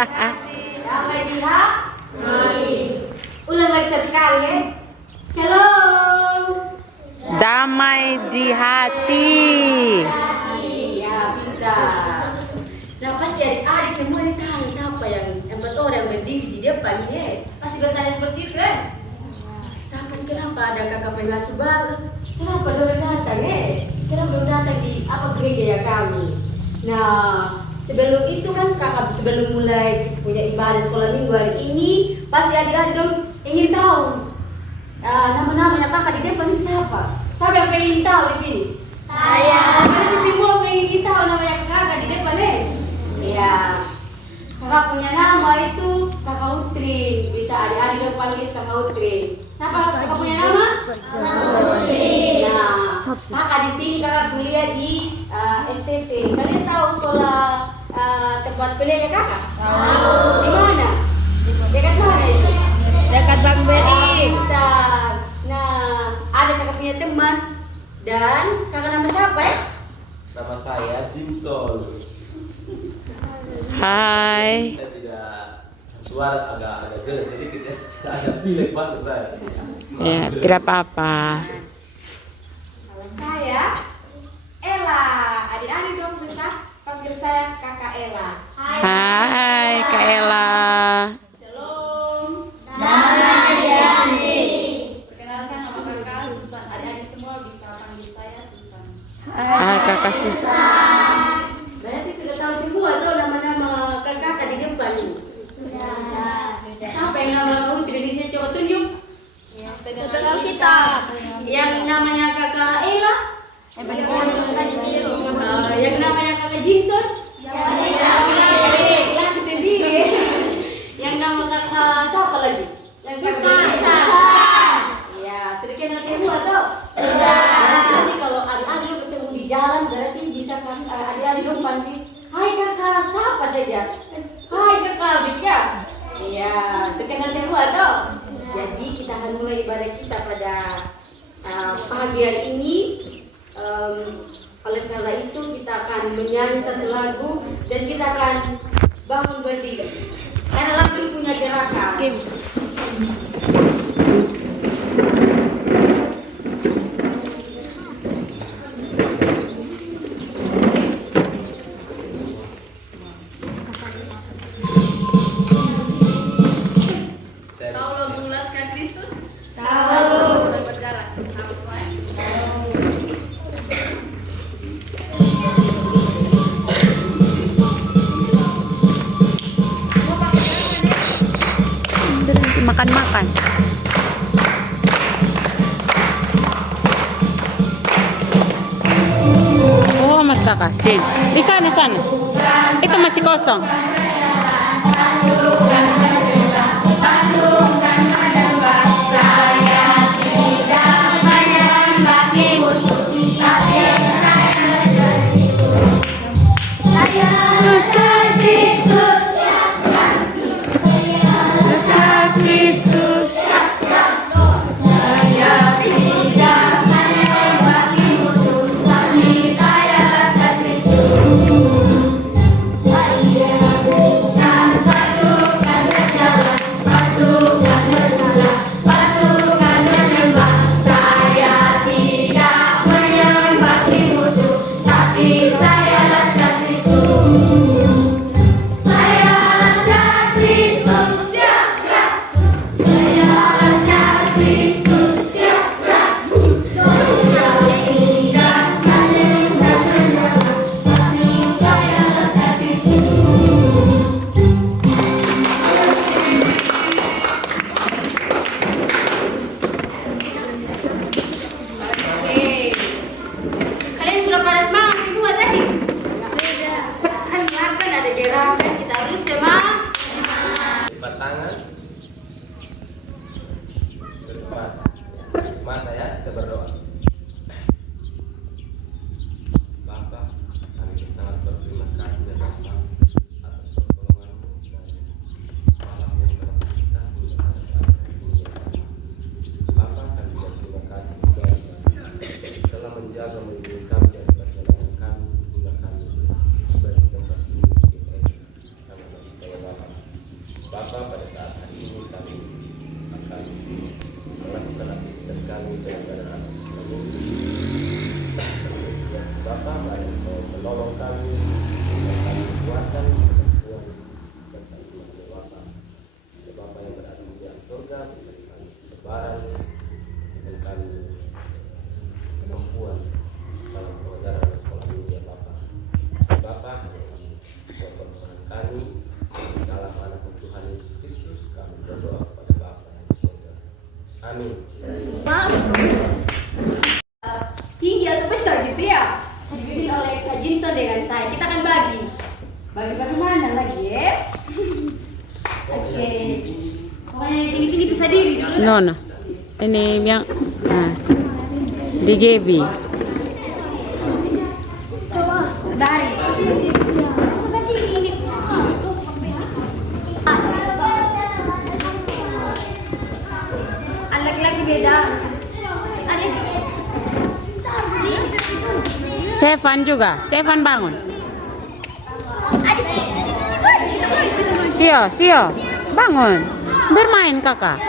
Damai di hati. Ulang lagi sekali ya. Shalom. Damai di hati. Ya, pintar. Nah, pasti adik-adik semua ini tahu siapa yang empat orang yang berdiri di depan ini. Pasti bertanya seperti itu kan? Siapa kenapa ada kakak pengasuh baru? Kenapa belum datang Kenapa belum datang di gereja ya kami? Nah, sebelum itu kan kakak sebelum mulai punya ibadah sekolah minggu hari ini, pasti adik-adik dong ingin tahu nama-namanya kakak di depan ini siapa? Siapa yang pengen tahu di sini? Saya. Berarti semua pengen tahu namanya kakak di depan Iya. Kakak punya nama itu Kakak Utri. Bisa adik-adik dong panggil Kakak Utri. Siapa kakak punya nama? Kakak Utri. Nah, kakak di sini kakak kuliah di STT. Kalian tahu sekolah tempat kuliahnya kakak? Tahu. Di mana? Dekat mana itu? Dekat Bang Beri. Nah, ada kakak punya teman dan kakak nama siapa ya? Nama saya Jimson. Hai. Saya tidak suara agak jelek sedikit ya. Saya agak pilek banget saya. Ya, tidak apa-apa. Kalau saya Ella, adik-adik dong bisa panggil saya kakak Ella. Hai, Kak Ella. Shalom. Perkenalkan nama kakak Susan. Adik-adik semua bisa panggil saya Susan. Hai, Kakak Berarti sudah tahu semua tuh nama-nama kakak di depan. Siapa yang nama kakak Utri di sini coba tunjuk? Pegang kitab. Yang namanya kakak Ella? Yang namanya kakak Jimson? Lagi sendiri. Yang nama kakak siapa lagi? Susan. Ya, sudah kenal semua tuh. Nanti kalau adik-adik ketemu di jalan berarti bisa kan adik-adik dong panggil, hai kakak siapa saja? Hai kakak Bika. Iya, sudah kenal semua tuh. Jadi kita akan mulai ibadah kita pada pagi hari ini. Oleh karena itu kita akan menyanyi satu lagu dan kita akan bangun berdiri. Karena lagu ini punya gerakan. makan-makan. Oh, mereka kasih. Di sana. Itu masih kosong. kami dalam nama Tuhan Yesus Kristus kami berdoa kepada Bapa yang di surga. Amin. Tinggi atau besar gitu ya? Dibimbing oleh Kak Jimson dengan saya. Kita akan bagi. Bagi mana lagi ya? Oke. Pokoknya yang tinggi-tinggi bisa diri dulu. No. Ini yang di GB. Baris. Laki-laki beda. Sevan juga. Sevan bangun. Sio. Bangun. Bermain kakak.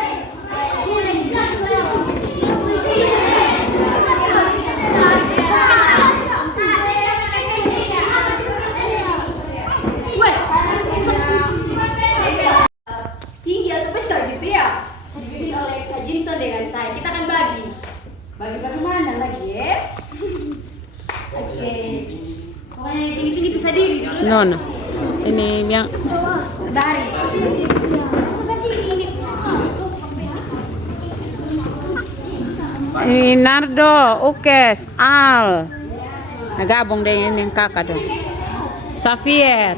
Tinggi atau besar gitu ya? Dibimbing oleh Kak Jimson dengan saya. Kita akan bagi. Bagi mana lagi ya? Oke. Pokoknya yang tinggi-tinggi bisa diri dulu. No. Ini yang Baris. Nardo, Ukes, Al. Nagabong din yung kakak doon. Safier.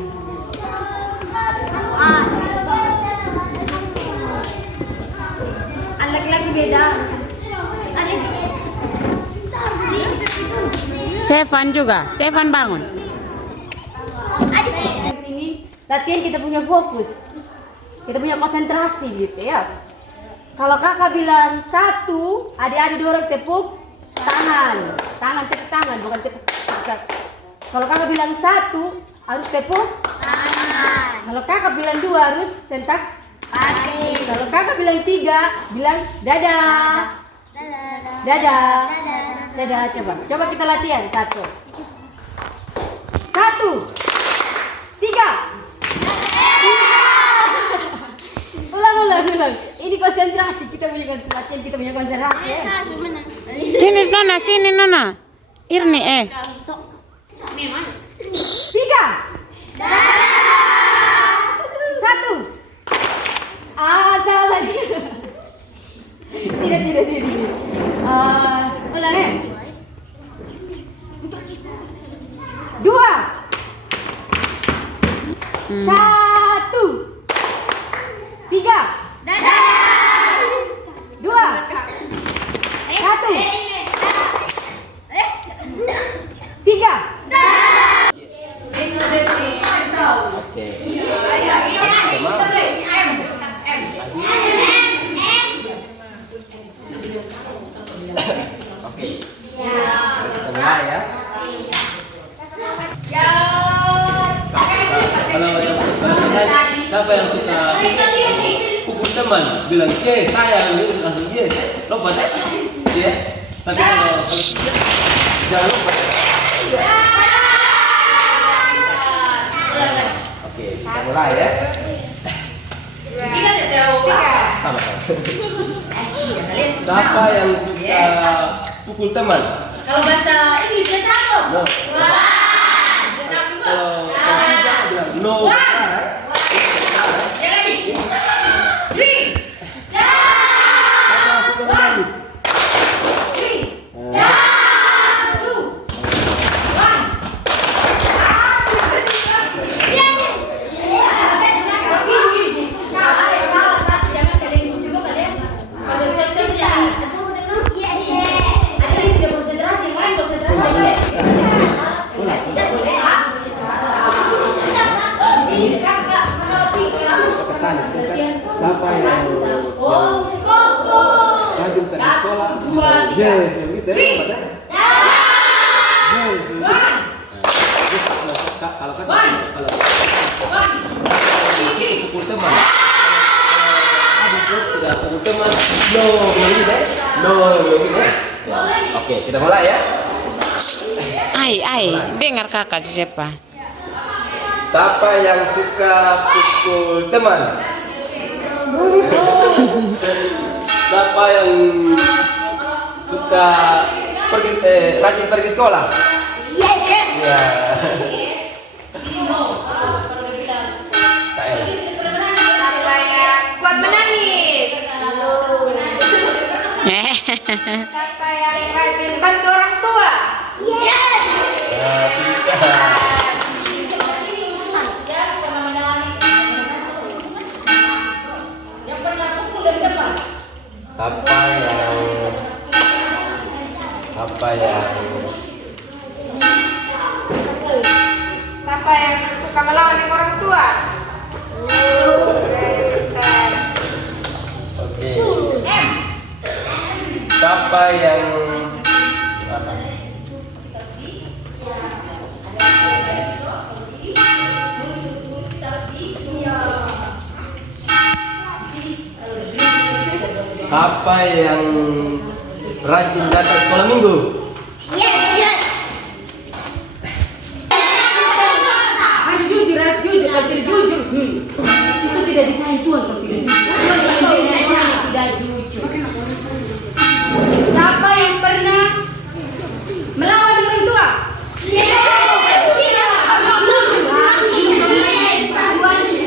Ang laki-laki beda. Sevan juga. Sevan bangun. Di sini latihan kita punya fokus. Kita punya konsentrasi gitu ya. Kalau kakak bilang 1, adik-adik dorong tepuk tangan. Tepuk tangan, bukan tepuk tangan. Kalau kakak bilang 1, harus tepuk tangan. Kalau kakak bilang 2, harus sentak kaki. Kalau kakak bilang 3, bilang dadah. Dadah. Coba kita latihan. 1, 3. Ulang. Ini konsentrasi, kita punya konsentrasi, kita punya konsentrasi. Sini Nona. Irni 3. Satu. Salah. Tidak. Ulang ya. 2. 1. 3. 2. 1. 3. Oke. Oke. Kita mulai ya. Kalau siapa yang suka pukul teman bilang saya langsung lompat ya. Tapi kalau jangan lompat. Oke, kita mulai ya. Sama. Siapa yang suka pukul teman? Kalau bahasa Indonesia satu. No. No. Jangan nih. 3. Siapa yang suka menangis? 3. 2. 1. Ada salah satu, jangan kalian ikut juga kalian. Kalau cocok ya. Ada yang tidak konsentrasi, yang lain konsentrasi ya. Tidak boleh. Ini kakak Siapa yang rajin ke sekolah? 1, 2, 3. Kalau pukul teman, tidak pukul teman, no. Oke, kita mulai ya. Ai, dengar kakak siapa? Siapa yang suka pukul teman? Siapa yang suka rajin pergi sekolah? Yes. Ya. Siapa yang rajin bantu orang tua? Yes. Yang pernah pukul dari depan. Siapa yang Siapa yang suka melawan dengan orang tua? Pintar. Oke. Siapa yang Siapa yang rajin datang sekolah minggu? Harus jujur, kalau tidak jujur, itu tidak disayangi Tuhan kalau tidak jujur. Tuhan tidak orang yang tidak jujur. Siapa yang pernah melawan orang tua?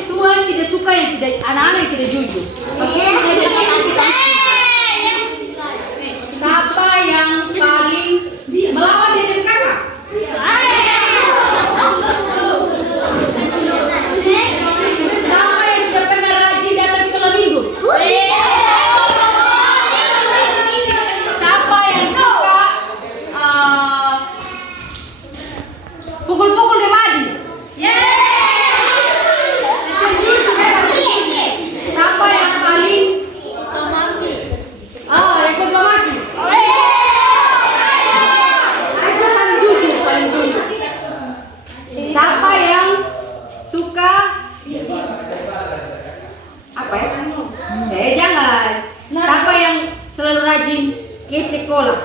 Tuhan tidak suka yang tidak anak-anak yang tidak jujur. Oke? Siapa yang paling melawan dari kakak? Siapa yang tidak pernah rajin datang sekolah minggu? Siapa yang suka pukul-pukul di madi? Siapa yang paling yang kedua mati? Itu paling jujur. Siapa yang suka apa ya? Jangan. Siapa yang selalu rajin ke sekolah?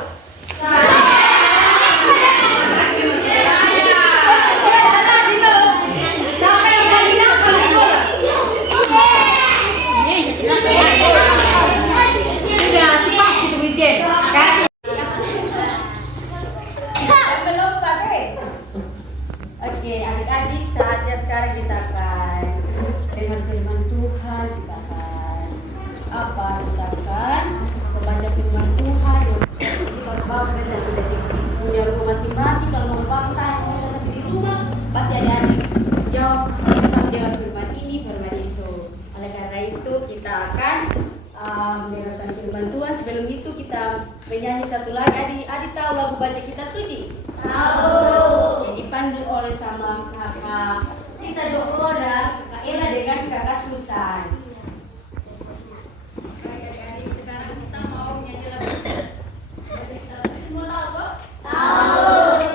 Siapa yang paling nakal sekolah? Sudah cepat itu weekend. Belum pakai. Oke, adik-adik, saatnya sekarang kita akan dengan firman Tuhan, kita akan membaca firman Tuhan. Kalau bapak dan tidak punya rumah masing-masing, kalau mau bapak masih di rumah, pasti adik-adik jawab tentang dengan firman ini, firman itu. Oleh karena itu kita akan mendengarkan firman Tuhan. Sebelum itu kita menyanyi satu lagi. Adik tahu lagu baca kitab suci? Tahu. Yang dipandu oleh sama kakak kita Dora, Kak Ella dengan kakak Susan. Adik sekarang kita mau menyanyi lagu. Semua tahu kok? Tahu.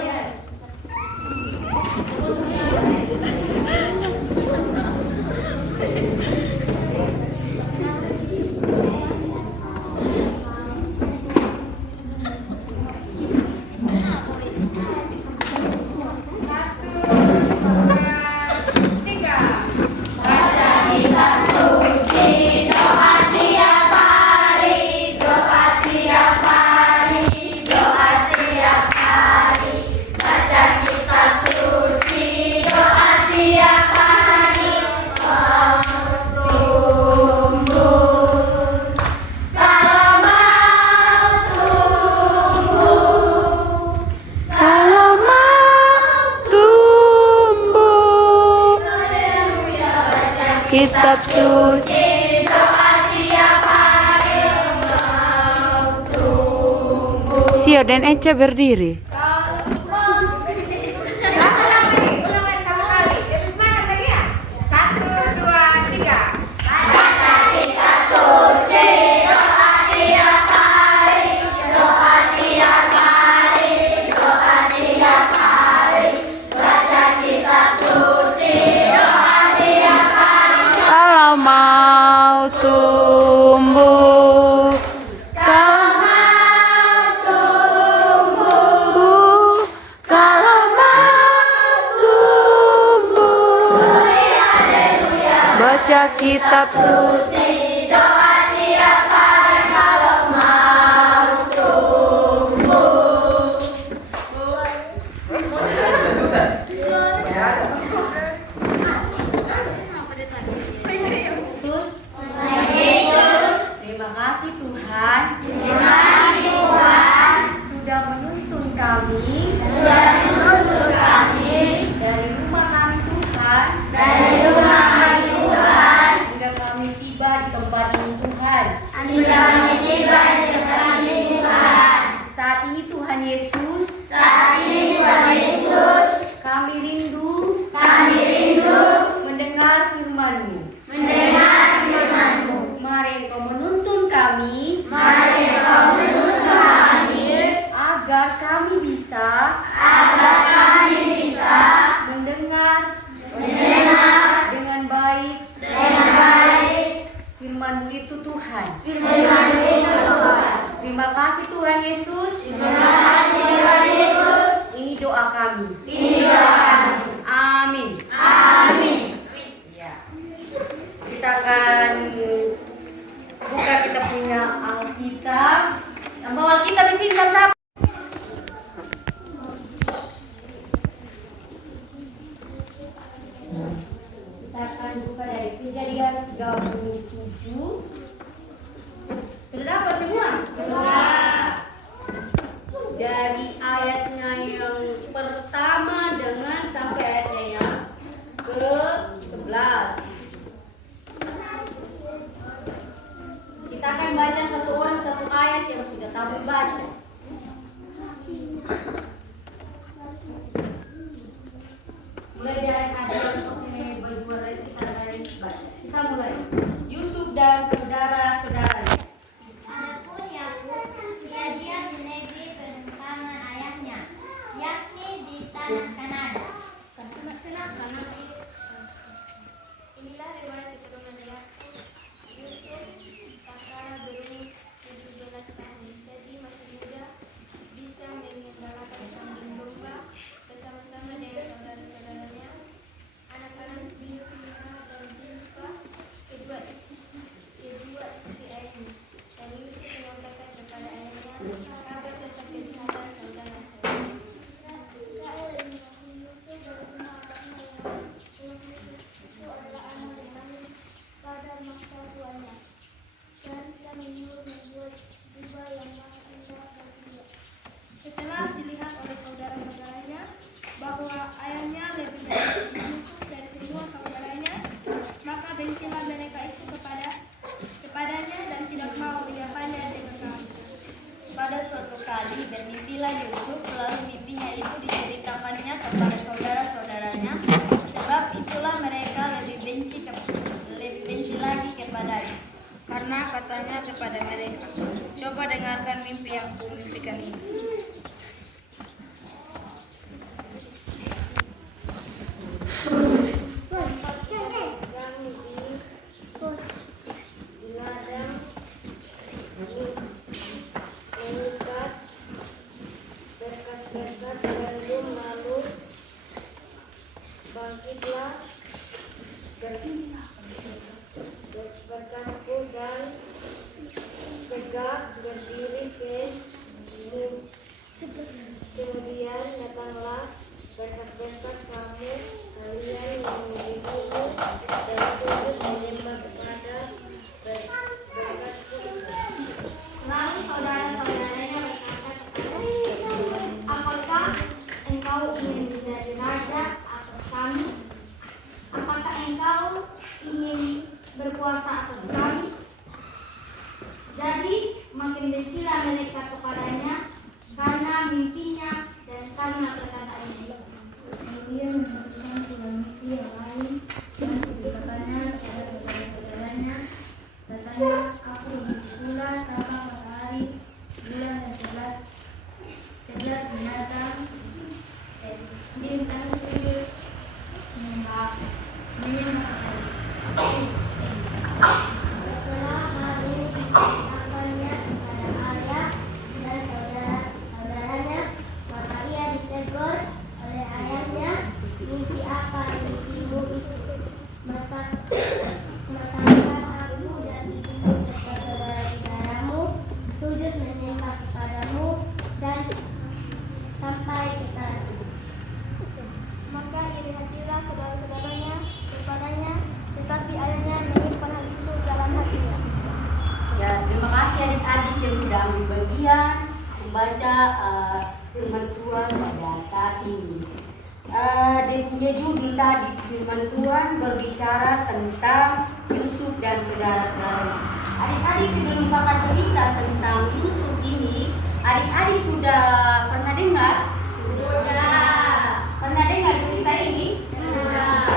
Kitab suci, Sio dan Eca berdiri. Ulang lagi satu kali. Lebih semangat lagi ya. 1, 2, 3. Baca kitab suci, doa tiap hari, doa tiap hari, doa tiap hari. Baca kitab suci, doa tiap hari. Kalau mau tumbuh, kalau baca kitab suci, doa tiap hari kalau mau tumbuh. Terima kasih Tuhan. Terima kasih Kita akan buka dari Kejadian 37. Sudah dapat semua? Dari ayatnya yang pertama dengan sampai ayatnya yang ke-11. Kita akan baca satu orang satu ayat yang sudah tahu baca. Mulai dari ayat yang baju itu sampai baca. Kita mulai. Yusuf dan saudara-saudaranya. Adapun Yakub, dia di negeri perkampungan ayahnya, yakni di tanah Kanada. Inilah riwayat keturunan Yakub. Yusuf tatkala berumur 17 tahun, jadi masih muda, bisa mengembalakan kambing domba bersama-sama dengan saudara-saudaranya, anak-anak Bilha dan Zilpa, kedua istri ayahnya. Dan Yusuf menyampaikan kepada ayahnya kabar tentang kejahatan saudara-saudaranya. Yusuf bersama anaknya yang itu adalah anak yang pada masa tuanya, dan ia menyuruh membuat jubah yang sangat indah bagi dia. Setelah dilihat oleh saudara-saudaranya bahwa ayahnya lebih baik Yusuf dari semua saudaranya, maka bencilah mereka itu kepadanya dan tidak mau menyapanya dengan kami. Pada suatu kali bermimpilah Yusuf, lalu mimpinya itu diceritakannya kepada saudara-saudaranya, sebab itulah mereka lebih benci lagi kepadanya. Karena katanya kepada mereka, coba dengarkan mimpi yang kumimpikan ini. Berkat gandum lalu bangkitlah berkatku dan tegak berdiri kemudian datanglah berkat kamu kalian yang mengizinku dan sujud menyembah kepada berkatku. Lalu saudara-saudaranya berkata kepada apakah engkau ingin menjadi raja atas kami? Apakah engkau ingin berkuasa atas kami? Jadi makin bencilah mereka kepadanya karena mimpinya dan karena perkataannya. Kemudian menentukan sebuah mimpi yang lain dan dikatakannya kepada saudara-saudaranya, katanya, aku bulan tanpa matahari, bulan dan 11 binatang, bintang sujud menyembah setelah lalu dikatakannya kepada ayah dan saudara-saudaranya, maka ia ditegur oleh ayahnya, mimpi apa mimpimu itu? Masakan aku dan ibumu serta saudara-saudaramu sujud menyembah kepadamu dan sampai kita. Maka iri-hatilah saudara-saudaranya kepadanya, tetapi ayahnya menyimpan hal itu dalam hatinya. Ya, terima kasih adik-adik yang sudah ambil bagian membaca firman Tuhan pada saat ini. Dia punya judul tadi, firman Tuhan berbicara tentang Yusuf dan saudara-saudaranya. Adik-adik sebelum kakak cerita tentang Yusuf ini, adik-adik sudah pernah dengar? Sudah. Pernah dengar cerita ini? Sudah.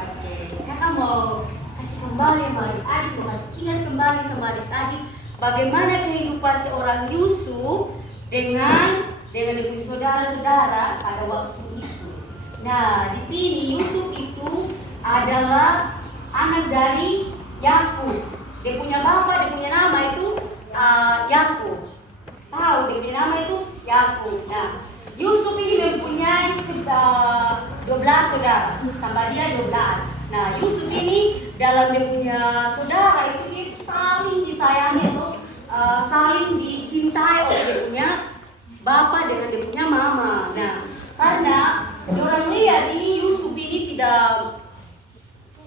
Oke, kakak mau kasih kembali sama adik-adik, mau kasih ingat kembali sama adik-adik bagaimana kehidupan seorang Yusuf dengan saudara-saudara pada waktu itu. Nah, di sini Yusuf itu adalah anak dari Yakub. Dia punya bapak, dia punya nama itu Yakub. Tahu dia punya nama itu Yakub. Nah, Yusuf ini mempunyai 12 saudara, tambah dia 12. Nah, Yusuf ini dalam dia punya saudara itu dia saling disayangi atau saling dicintai oleh dia punya bapak dengan dia punya mama. Nah, karena orang lihat ini Yusuf ini tidak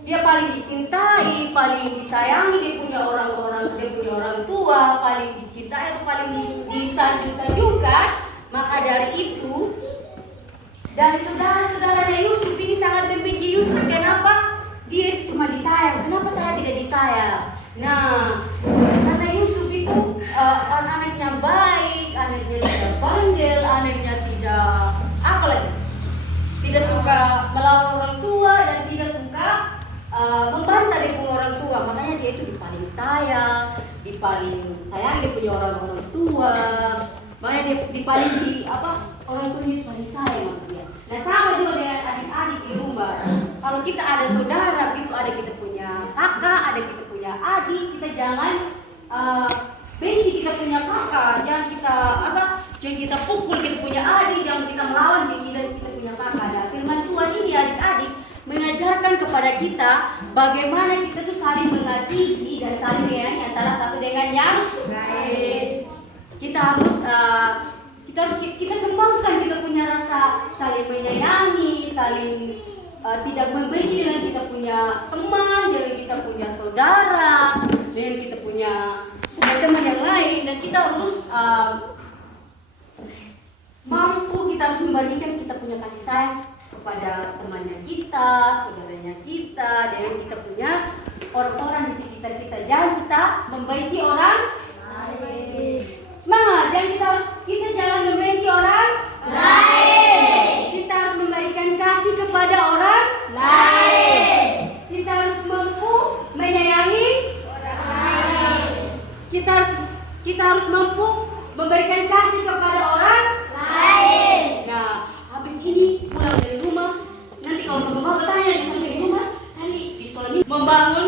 dia paling dicintai, paling disayangi, dia punya orang tua, paling dicintai atau paling disanjung-sanjungkan. Maka dari itu, dari saudara-saudaranya Yusuf ini sangat membenci Yusuf. Kenapa? Dia cuma disayang. Kenapa saya tidak disayang? Nah, karena Yusuf itu anaknya baik, anaknya tidak bandel, anaknya tidak suka melawan orang tua dan tidak suka membantah dia punya orang tua. Makanya dia itu paling sayang, paling sayang dia punya orang tua. Makanya dia paling orang tuanya paling sayang sama dia. Nah sama juga dengan adik-adik di rumah. Kalau kita ada saudara gitu, ada kita punya kakak, ada kita punya adik, kita jangan benci kita punya kakak, jangan kita pukul kita punya adik, jangan kita melawan kita punya kakak. Nah, firman Tuhan ini adik-adik mengajarkan kepada kita bagaimana kita tuh saling mengasihi dan saling menyayangi antara satu dengan yang lain. Kita kembangkan kita punya rasa saling menyayangi, saling tidak membenci dengan kita punya teman, dengan kita punya saudara, dengan kita punya teman yang lain, dan kita harus kita harus memberikan kita punya kasih sayang kepada temannya kita, saudaranya kita, dan kita punya orang-orang di sekitar kita. Jangan kita membenci orang lain. Semangat, kita jangan membenci orang lain. Kita harus memberikan kasih kepada orang lain. Kita harus mampu menyayangi orang lain. Kita harus mampu memberikan kasih kepada orang lain. Nah, habis ini pulang dari rumah, nanti kalau mama bertanya di sampai rumah, nanti di sekolah ini membangun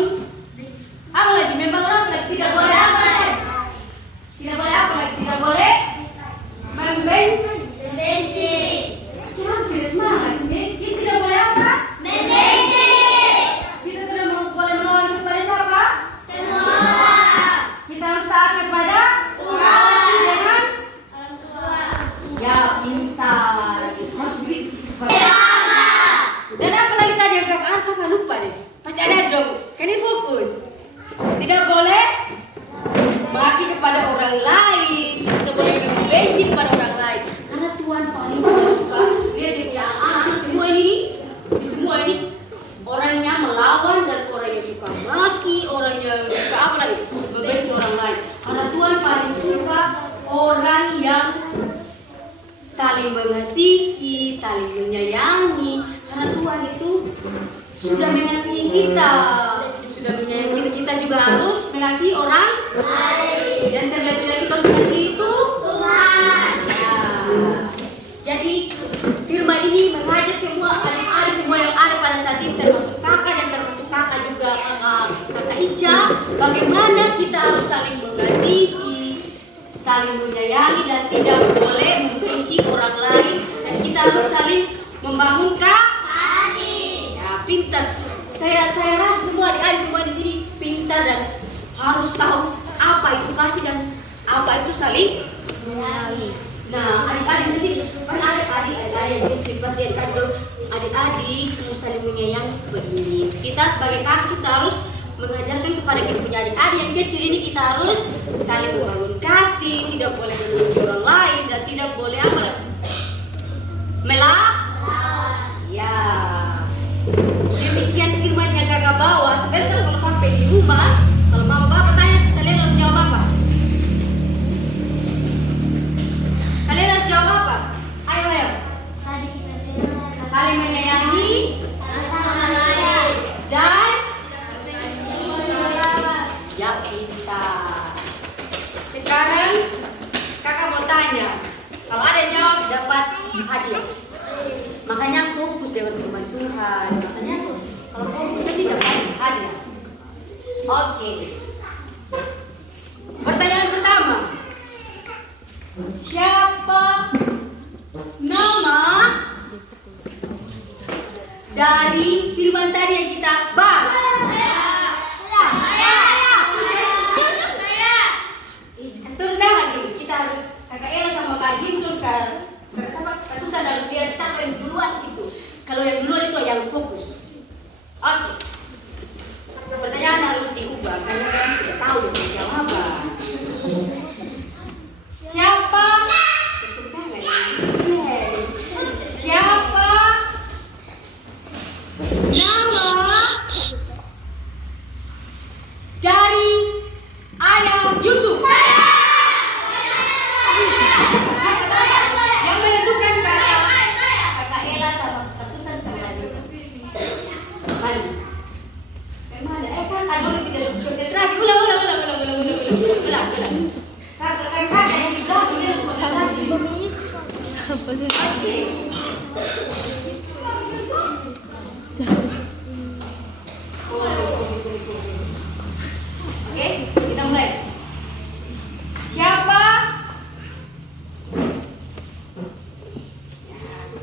apa lagi? Membangun apa lagi? Tidak boleh apa lagi? Tidak boleh apa lagi? Tidak boleh membenci. Kenapa tidak semangat? Kita tidak boleh apa? Membenci. Kita tidak boleh melawan kepada siapa? Semua. Kita harus taat kepada Tuhan dengan orang tua. Ya, pintar. Harus begitu. Dan apa lagi tadi yang kakak lupa deh. Pasti ada dong. Kan ini fokus. Tidak boleh maki kepada orang lain. Tidak boleh membenci kepada orang lain. Karena Tuhan paling suka lihat dia punya anak semua ini orangnya melawan dan orangnya suka maki, orangnya suka apa lagi? Membenci orang lain. Karena Tuhan paling suka orang yang saling mengasihi, saling menyayangi. Karena Tuhan itu sudah mengasihi kita, sudah menyayangi kita. Kita juga harus mengasihi orang lain. Dan terlebih lagi kita harus mengasihi itu Tuhan. Nah, jadi firman ini mengajak semua adik-adik semua yang ada pada saat ini, termasuk kakak dan termasuk kakak juga kakak Ica, bagaimana kita harus saling mengasihi, saling menyayangi dan tidak boleh membenci orang lain, dan kita harus saling membangun kasih. Ya, pintar. Saya rasa semua adik-adik semua di sini pintar dan harus tahu apa itu kasih dan apa itu saling menyayangi. Nah, adik-adik nanti kan adik-adik pasti adik-adik mau saling menyayangi begini. Kita sebagai kakak kita harus mengajarkan kepada kita punya adik-adik yang kecil ini, kita harus saling membangun kasih, tidak boleh membenci orang lain dan tidak boleh apa? Melawan. Ya. Demikian firman yang kakak bawa. Sebentar kalau sampai di rumah, kalau mama bapak tanya, kalian harus jawab apa? Kalian harus jawab apa? Ayo. Saling menyayangi dan ya pintar. Sekarang kakak mau tanya, kalau ada yang jawab dapat hadiah. Makanya fokus dengan firman Tuhan. Makanya kalau fokus nanti dapat hadiah. Oke. Pertanyaan pertama. Siapa nama dari firman tadi yang kita bahas? Kita harus kakak Ella sama Kak Jimson, Kak Susan harus lihat siapa yang duluan gitu. Kalau yang duluan itu yang fokus. Oke. Ulang. Satu kakak yang di belakang dia harus konsentrasi. Oke, kita mulai. Siapa?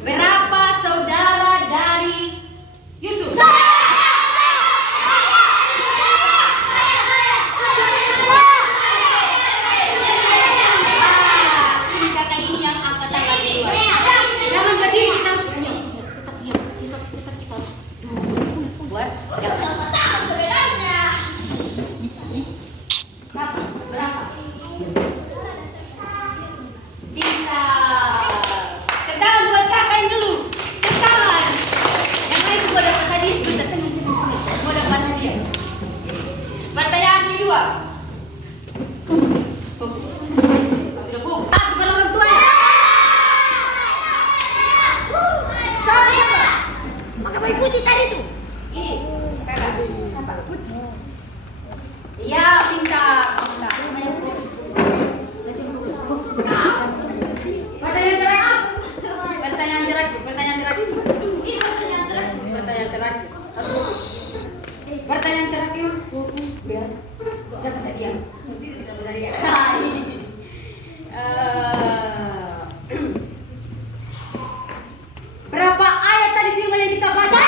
Berapa saudara dari Yusuf? Ini kakak ini yang angkatan kedua. Jangan berdiri, kita harus diam. Tetap diam. Kita harus buat. Berapa? Pintar. Ketahuan buat kakak yang dulu. Ketahuan. Yang lain semua dapat hadiah. Sebentar, tenang. Semua dapat hadiah. Pertanyaan kedua. Fokus. Sudah fokus. Satu pada orang tuanya. Siapa? Pakai baju putih tadi tuh. Ini. Kakak. Siapa? Iya, pintar. Pertanyaan terakhir. Pertanyaan terakhir. Pertanyaan terakhir. Pertanyaan terakhir. Pertanyaan terakhir. Fokus biar dapat hadiah. Berapa ayat tadi firman yang kita baca?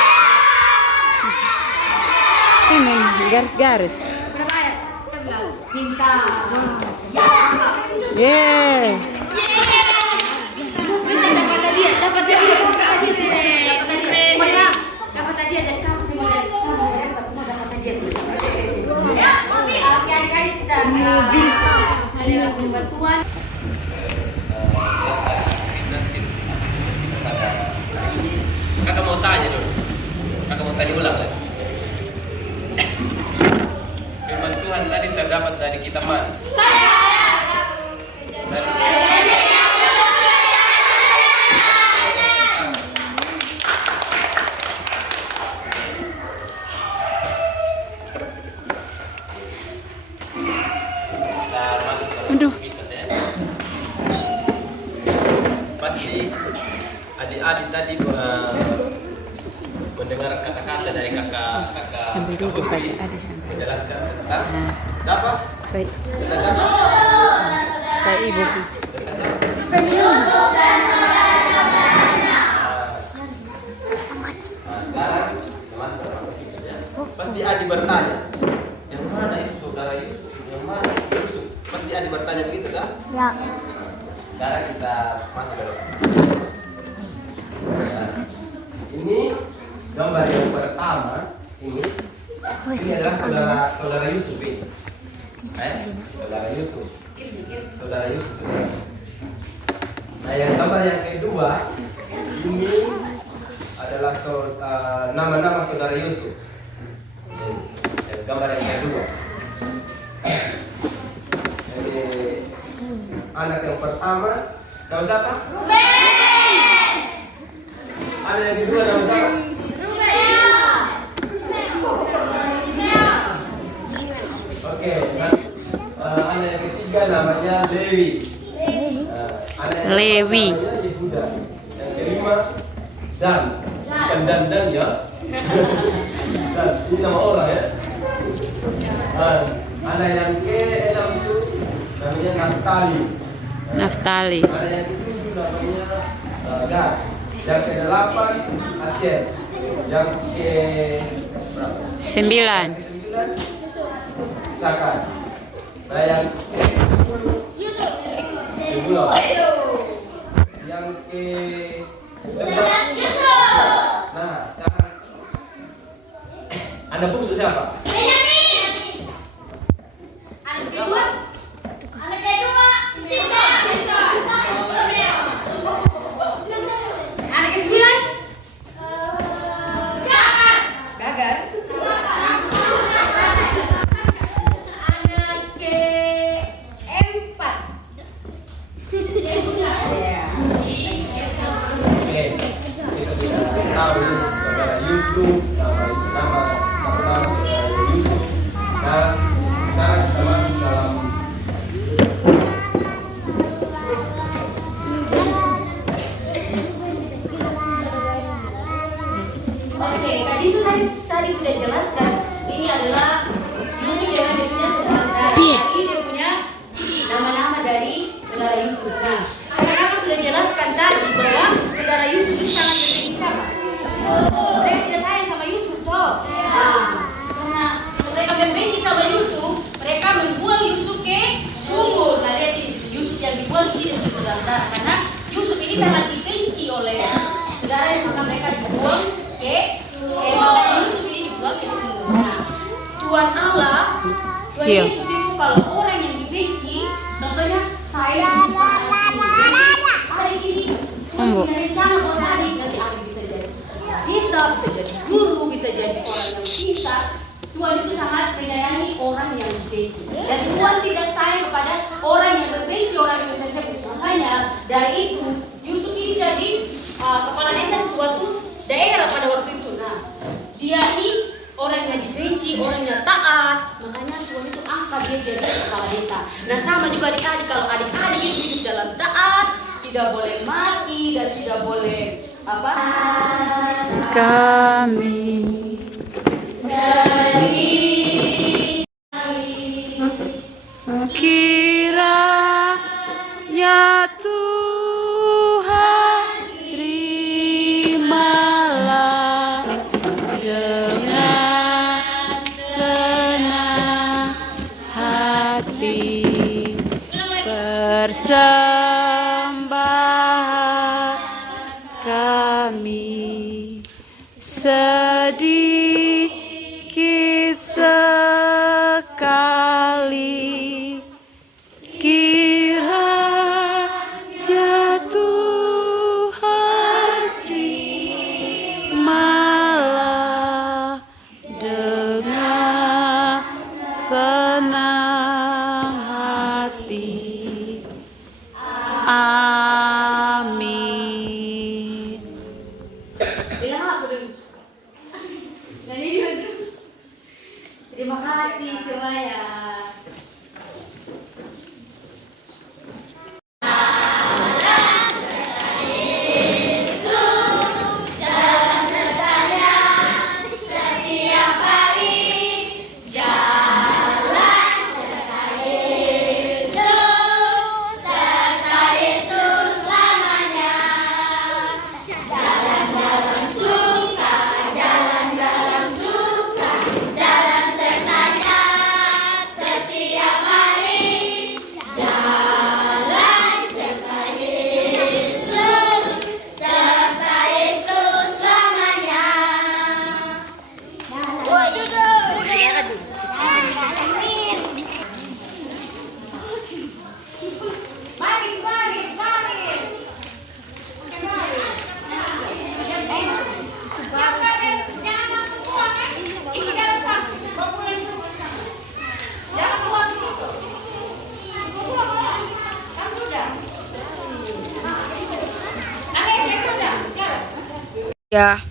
Ini garis-garis. Berapa ayat? 11. Pintar. Yeay. Dapat hadiah. Dapat hadiah. Pokoknya dapat hadiah dari kamu semua dari kamu. Dapat hadiah. Oke, adik-adik kita ada bantuan. Kakak mau tanya dulu. Kakak mau tanya ulang lagi. Firman Tuhan tadi terdapat dari kitab mana? Aduh. Pasti adik-adik tadi mendengar kata-kata dari kakak Sampai dia dibaca ada sampai. menjelaskan tentang siapa? Baik. Tentang siapa? Supaya ibu. Tentang siapa? Sekarang teman-teman ya. Pasti Adi bertanya, yang mana itu saudara Yusuf? Yang mana itu Yusuf? Pasti Adi bertanya begitu kan? Ya. Sekarang kita masuk ke dalam. Nah, ini gambar yang pertama ini adalah saudara Yusuf ini. Saudara Yusuf. Saudara Yusuf. Nah, yang gambar yang kedua ini adalah nama-nama saudara Yusuf. Yang gambar yang kedua. Jadi anak yang pertama nama siapa? Anak yang kedua nama siapa? Oke, anak yang ketiga namanya Lewi. Anak yang Lewi. namanya Yehuda. Yang kelima Dan. Bukan Dan ya. Dan ini nama orang ya. Anak yang ke-6 itu namanya Naftali. Naftali. Anak yang ke-7 namanya Gad. Yang ke-8 Asyer. Yang ke-9 Sakar. Nah yang Yusuf. Yang ke-11 Nah sekarang anak bungsu siapa? Anak ke-9 Gagar. Anak ke-4 Oke, kita sudah tahu saudara Yusuf, nama saudara Yusuf Tuhan Allah, Tuhan Siap. Yesus itu kalau orang yang dibenci, contohnya saya hari ini Tuhan Ambo. punya rencana buat adik, nanti adik bisa jadi jadi guru, bisa jadi orang yang pintar. Tuhan itu sangat menyayangi orang yang dibenci, dan Tuhan tidak sayang kepada orang yang membenci orang yang tersebut. Makanya dari itu Yusuf ini jadi kepala desa di suatu daerah pada waktu itu. Nah, dia ini orang yang dibenci, orang yang taat, makanya Tuhan itu angkat dia jadi kepala desa. Nah, sama juga adik-adik, kalau adik-adik itu hidup dalam taat, tidak boleh maki dan tidak boleh apa? Kami kiranya Tuhan terimalah dengan senang hati persembahan kami, sedikit sekali kiranya Tuhan terimalah dengan senang hati. Amin. Bilang apa dulu? Dan ini terima kasih semuanya. Ya.